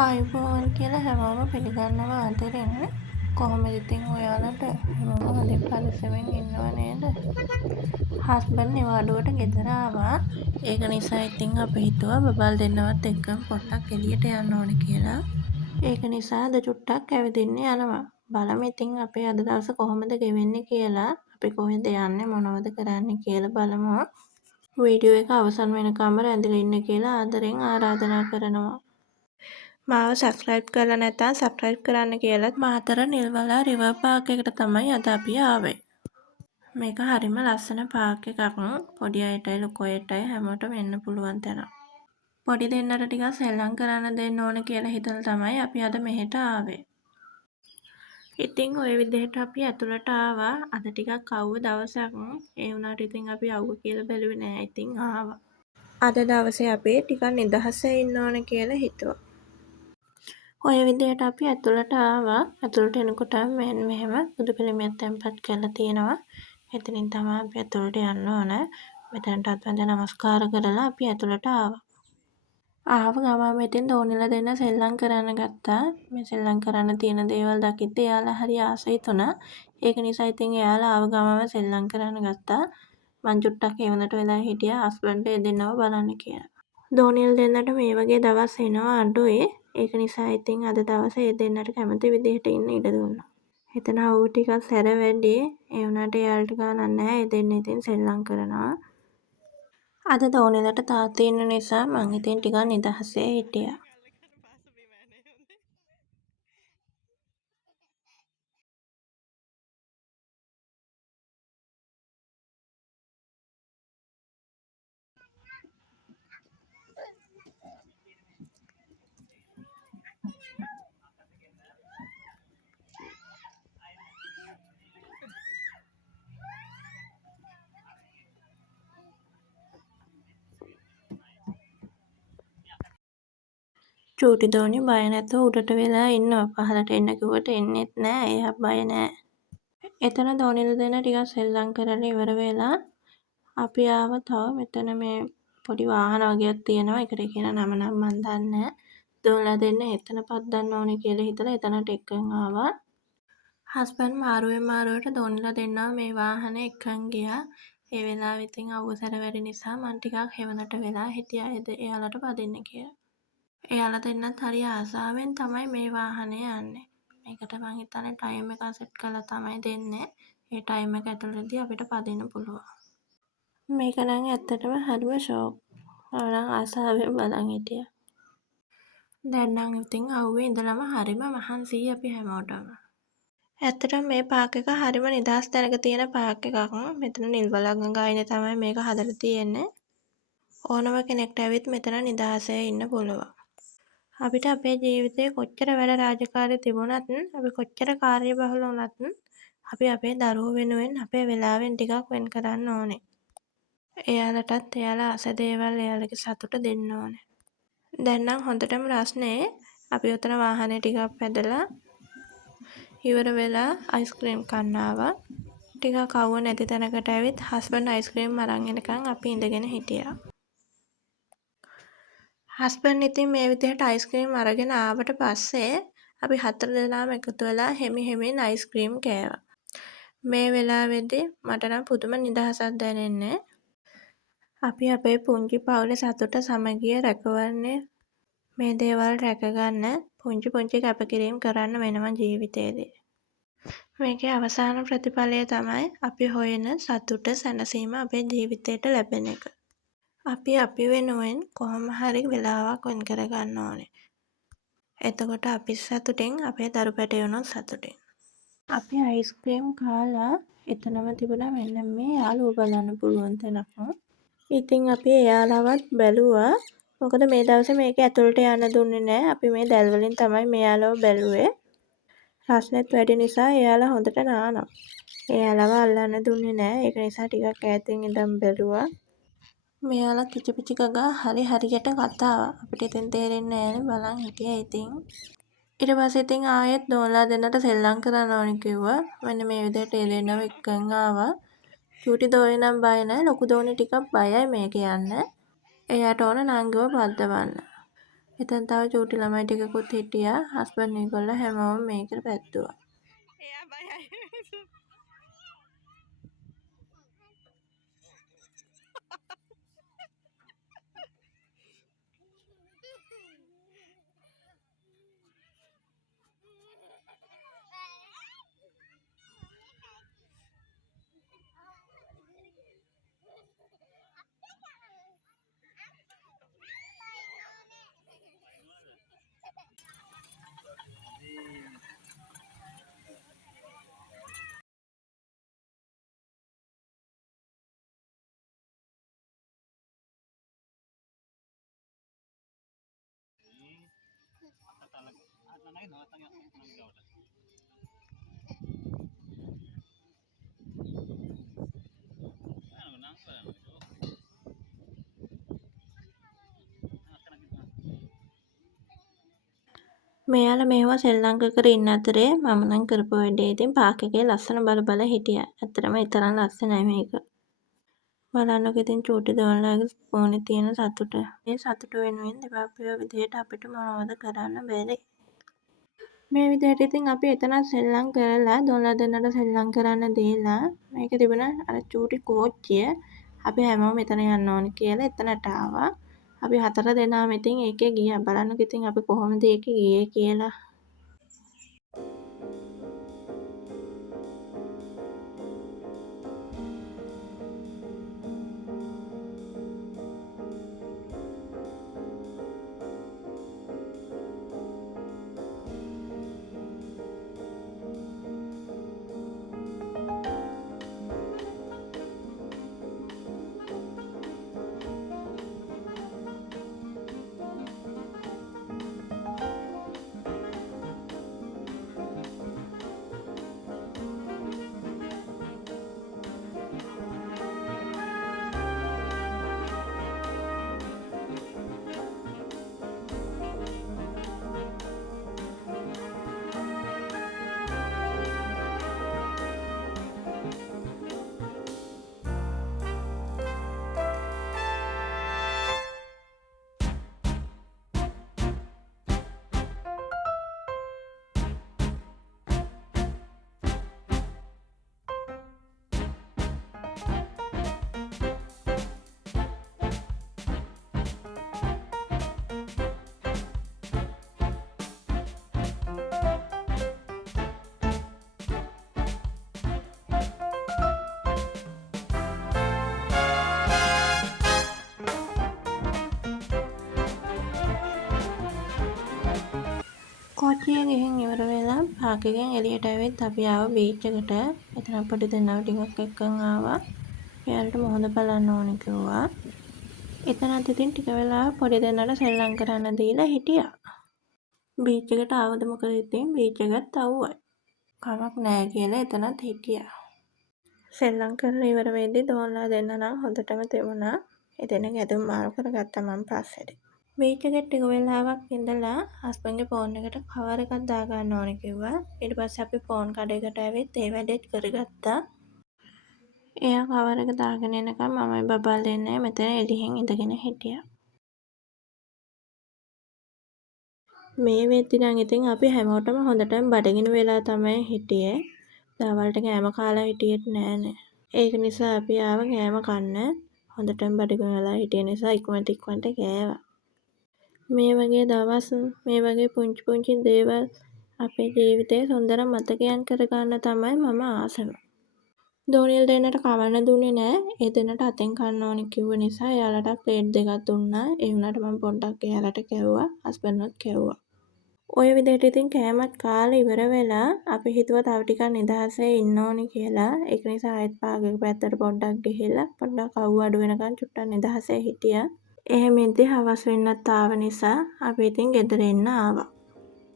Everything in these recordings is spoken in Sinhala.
ආයුබෝවන් කියලා හැමෝම පිළිගන්නවා ආදරෙන්. කොහොමද ඉතින් ඔයාලට හැමෝම හොඳින් පරිස්සමෙන් ඉන්නව නේද? හස්බන්ඩ් නිවාඩුවට ගෙදර ආවා. ඒක නිසා ඉතින් අපි හිතුවා බබල් දෙන්නවත් එක්කම පොඩ්ඩක් එළියට යන්න ඕනේ කියලා. ඒක නිසා අද චුට්ටක් ඇවිදින්න යනවා. බලමු ඉතින් අපේ අද දවස කොහොමද ගෙවෙන්නේ කියලා. අපි කොහෙද යන්නේ මොනවද කරන්නේ කියලා බලමු. වීඩියෝ එක අවසන් වෙනකම්ම රැඳිලා ඉන්න කියලා ආදරෙන් ආරාධනා කරනවා. මාව සබ්ස්ක්‍රයිබ් කරලා නැත්නම් සබ්ස්ක්‍රයිබ් කරන්න කියලත් මාතර නිල්වලා රිවර් පාක් එකට තමයි අද අපි ආවේ. මේක හරිම ලස්සන පාක් එකක්. පොඩි අයටයි ලොකු අයටයි හැමෝටම එන්න පුළුවන් තැනක්. පොඩි දෙන්නට ටිකක් සෙල්ලම් කරන්න දෙන්න ඕන කියලා හිතලා තමයි අපි අද මෙහෙට ආවේ. ඉතින් ওই විදිහට අපි ඇතුළට ආවා. අද ටිකක් අවුව දවසක්. ඒ වුණාට ඉතින් අපි අවුව කියලා බැලුවේ නෑ. ඉතින් ආවා. අද දවසේ අපි ටිකක් නිදහසේ ඉන්න ඕන කියලා හිතුවා. ඔය විදිහට අපි ඇතුළට ආවා. ඇතුළට එනකොට මෙහෙම බුදු පිළිමයක් තැන්පත් කරලා තියෙනවා. එතනින් තමයි අපි ඇතුළට යන්න ඕන. මෙතනටත් වැඳ නමස්කාර කරලා අපි ඇතුළට ආවා. ආව ගමන් ඉතින් දෝනිලා දෙන්න සෙල්ලම් කරන්න ගත්තා. මේ සෙල්ලම් කරන්න තියෙන දේවල් දකිද්දි එයාලා හරි ආසයි තුනා. ඒක නිසා ඉතින් එයාලා ආව ගමම සෙල්ලම් කරන්න ගත්තා. මං චුට්ටක් ඒ වුණට වෙලා හිටියා හස්බන්ඩ් ඒ දෙන්නව බලන්න කියලා. දෝනිල් දෙන්නට මේ වගේ දවස් එනවා අඩුයි. ඒක නිසා ඉතින් අද දවසේ ඒ දෙන්නට කැමති විදිහට ඉන්න ඉඩ දුන්නා. එතන අවුව ටිකක් සැර වැඩි. ඒ වුණාට එයාලට ගානක් නැහැ. ඒ දෙන්න ඉතින් සෙල්ලම් කරනවා. අද දෝනිලට තාත්තා ඉන්න නිසා මං ඉතින් ටිකක් නිදහසේ හිටියා. චූටි දෝනි බය නැතුව උඩට වෙලා ඉන්නවා. පහළට එන්න කිව්වට එන්නෙත් නෑ. එයා බය නෑ. එතන දෝනිල දෙන්න ටිකක් සෙල්ලම් කරලා ඉවර වෙලා අපි ආවා තව මෙතන මේ පොඩි වාහන වගේක් තියෙනවා. ඒකට කියන නම නම් මන් දන්නේ නෑ. දෝනිලා දෙන්න එතන පද්දන්න ඕනේ කියලා හිතලා එතනට එක්කන් ආවා. හස්බන්ඩ් මාරුවෙන් මාරුවට දෝනිලා දෙන්නව මේ වාහනේ එක්කන් ගියා. ඒ වෙලාවෙ ඉතින් අවුව සැර වැඩි නිසා මං ටිකක් හෙවනට වෙලා හිටියා එයාලට පදින්න කියලා. එයාලා දෙන්නත් හරි ආසාවෙන් තමයි මේ වාහනේ යන්නේ. මේකට මං හිතන්නේ ටයිම් එකක් සෙට් කරලා තමයි දෙන්නේ. ඒ ටයිම් එක ඇතුළතදී අපිට පදින්න පුළුවන්. මේක නම් ඇත්තටම හරිම ෂෝක්. මම නම් ආසාවෙන් බලන් හිටියා. දැන් නම් ඉතින් අවුවේ ඉඳලම හරිම මහන්සියි අපි හැමෝටම. ඇත්තටම මේ පාක් එක හරිම නිදහස් තැනක තියෙන පාක් එකක්. මෙතන නිල්වලංග ගායනේ තමයි මේක හදලා තියෙන්නේ. ඕනම කෙනෙක්ට ඇවිත් මෙතන නිදහසේ ඉන්න පුළුවන්. අපිට අපේ ජීවිතේ කොච්චර වැඩ රාජකාරී තිබුණත් අපි කොච්චර කාර්යබහුල වුණත් අපි අපේ දරුවෝ වෙනුවෙන් අපේ වෙලාවෙන් ටිකක් වෙන් කරන්න ඕනේ. එයාලටත් එයාලා ආස දේවල් එයාලගේ සතුට දෙන්න ඕනේ. දැන් නම් හොඳටම රස්නේ අපි උතන වාහනේ ටිකක් පැදලා ඉවර වෙලා අයිස්ක්‍රීම් කන්න ආවා. ටිකක් අවුව නැති තැනකට ඇවිත් හස්බන්ඩ් අයිස්ක්‍රීම් අරන් එනකන් අපි ඉඳගෙන හිටියා. හස්බන්ඩ් ඉතින් මේ විදිහට අයිස්ක්‍රීම් අරගෙන ආවට පස්සේ අපි 4 දෙනාම එකතු වෙලා හෙමින් අයිස්ක්‍රීම් කෑවා. මේ වෙලාවේදී මට නම් පුදුම නිදහසක් දැනෙන්නේ. අපි අපේ පුංචි පවුලේ සතුට සමගිය රැකවරණය මේ දේවල් රැකගන්න පුංචි කැපකිරීම් කරන්න වෙනවා ජීවිතේදී. මේකේ අවසාන ප්‍රතිඵලය තමයි අපි හොයන සතුට සැනසීම අපේ ජීවිතේට ලැබෙන එක. අපි වෙනුවෙන් කොහොම හරි වෙලාවක් වෙන් කරගන්න ඕනේ. එතකොට අපි සතුටින් අපේ දරු පැටියොනුත් සතුටින්. අපි අයිස්ක්‍රීම් කාලා එතනම තිබුණා මෙන්න මේ යාළුවෝ බලන්න පුළුවන් තැනක්. ඉතින් අපි එයාලවත් බැලුවා. මොකද මේ දවසේ මේක ඇතුළට යන්න දුන්නේ නැහැ. අපි මේ දැල් වලින් තමයි මෙයාලව බැලුවේ. රස්නෙත් වැඩි නිසා එයාලා හොඳට නානවා. එයාලව අල්ලන්න දුන්නේ නැහැ. ඒක නිසා ටිකක් ඈතින් ඉඳන් බැලුවා. මෙයාලා කිචිපිචි ගගා හරියට කතාවා. අපිට ඉතින් තේරෙන්නේ නැහැනේ බලන් හිටියා ඉතින්. ඊට පස්සේ ඉතින් ආයෙත් දෝලා දෙන්නට සෙල්ලම් කරන්න ඕනේ කිව්වා. මෙන්න මේ විදිහට ඒ දෙන්නව එක්කන් ආවා. චූටි දෝනි නම් බය නැහැ. ලොකු දෝනි ටිකක් බයයි මේක යන්න. එයාට ඕන නංගිව පද්දවන්න. එතන තව චූටි ළමයි ටිකකුත් හිටියා. හස්බන්ඩ් ඒගොල්ලෝ හැමෝම මේකට පැද්දුවා. මෙයාලා මෙහෙම සෙල්ලම් කර ඉන්න අතරේ මම නම් කරපු වැඩේ ඉතින් පාක් එකේ ලස්සන බල හිටියා. ඇත්තටම ඒ තරම් ලස්සනයි මේක. බලන්නකො ඉතින් චූටි දෝන්ලාගේ ස්පූනේ තියෙන සතුට. මේ සතුට වෙනුවෙන් දෙමාපියෝ විදියට අපිට මොනවද කරන්න බැරි. මේ විදියට ඉතින් අපි එතන සෙල්ලම් කරලා දෝන්ලා දෙන්නට සෙල්ලම් කරන්න දීලා මේක තිබුණ අර චූටි කෝච්චිය අපි හැමෝම එතන යන්න ඕනි කියලා එතනට ආවා. අපි 4 දෙනාම ඉතින් ඒකේ ගියා. බලන්නකො ඉතින් අපි කොහොමද ඒකේ ගියේ කියලා. කෝච්චිය ගිහින් ඉවර වෙලා පාක් එකෙන් එළියට ඇවිත් අපි ආව බීච් එකට. එතන පොඩි දෙන්නව ටිකක් එක්කන් ආවා. එයාලට මොහොත බලන්න ඕනේ කිව්වා. එතනත් ඉතින් ටික වෙලා පොඩි දෙන්නට සෙල්ලම් කරන්න දීලා හිටියා. බීච් එකට ආවද මොකද ඉතින් බීච් එකත් අවුවයි. කමක් නෑ කියලා එතනත් හිටියා. සෙල්ලම් කරලා ඉවර වෙද්දි දෝන්ලා දෙන්න නම් හොඳටම තිබුණා. එතන ගැදුම් මාරු කරගත්තා මම පස්සේට. බීච් එකේ ටික වෙලාවක් ඉඳලා හස්බන්ඩ්ගේ ෆෝන් එකට කවර් එකක් දාගන්න ඕනේ කිව්වා. ඊට පස්සේ අපි ෆෝන් කඩේකට ඇවිත් ඒ වැඩේත් කරගත්තා. එයා කවර් එක දාගෙන එනකම් මමයි බබල් දෙන්නයි මෙතන එළියෙන් ඉඳගෙන හිටියා. මේ වෙද්දි නම් ඉතින් අපි හැමෝටම හොඳටම බඩගිනි වෙලා තමයි හිටියේ. දවල්ට කෑම කාලා හිටියෙත් නෑනේ. ඒක නිසා අපි ආව කෑම කන්න. හොඳටම බඩගිනි වෙලා හිටිය නිසා ඉක්මනට කෑවා. මේ වගේ දවස් මේ වගේ පුංචි දේවල් අපේ ජීවිතේ සුන්දර මතකයන් කරගන්න තමයි මම ආසම. දෝනියල් දෙන්නට කවන්න දුන්නේ නෑ. ඒ දෙන්නට අතෙන් කන්න ඕනි කිව්ව නිසා එයාලට ප්ලේට් දෙකක් දුන්නා. ඒ වුණාට මම පොඩ්ඩක් එයාලට කැව්වා. හස්බන්ඩ්වත් කැව්වා. ඔය විදිහට ඉතින් කෑමත් කාලා ඉවර වෙලා අපි හිතුවා තව ටිකක් නිදහසේ ඉන්න ඕනි කියලා. ඒක නිසා ආයෙත් පාගක පැත්තට පොඩ්ඩක් ගිහිල්ලා පොඩ්ඩක් අවු අඩු වෙනකන් චුට්ටක් නිදහසේ හිටියා. එහෙම ඉඳි හවස් වෙන්නත් ආව නිසා අපි ඉතින් ගෙදර එන්න ආවා.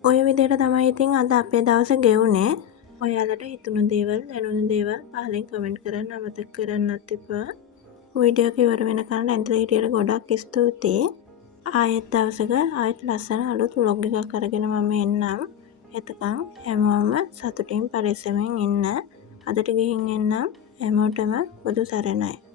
ඔය විදිහට තමයි ඉතින් අද අපේ දවස ගෙවුනේ. ඔයාලට හිතුණු දේවල් දැනුණු දේවල් පහලින් කමෙන්ට් කරන්න අමතක කරන්නත් එපා. වීඩියෝ එක ඉවර වෙනකන් ඇඳලා හිටියට ගොඩක් ස්තුතියි. ආයෙත් දවසක ආයෙත් ලස්සන අලුත් vlog එකක් අරගෙන මම එන්නම්. එතකන් හැමෝම සතුටින් පරිස්සමෙන් ඉන්න. අදට ගිහින් එන්නම්. හැමෝටම බුදු සරණයි.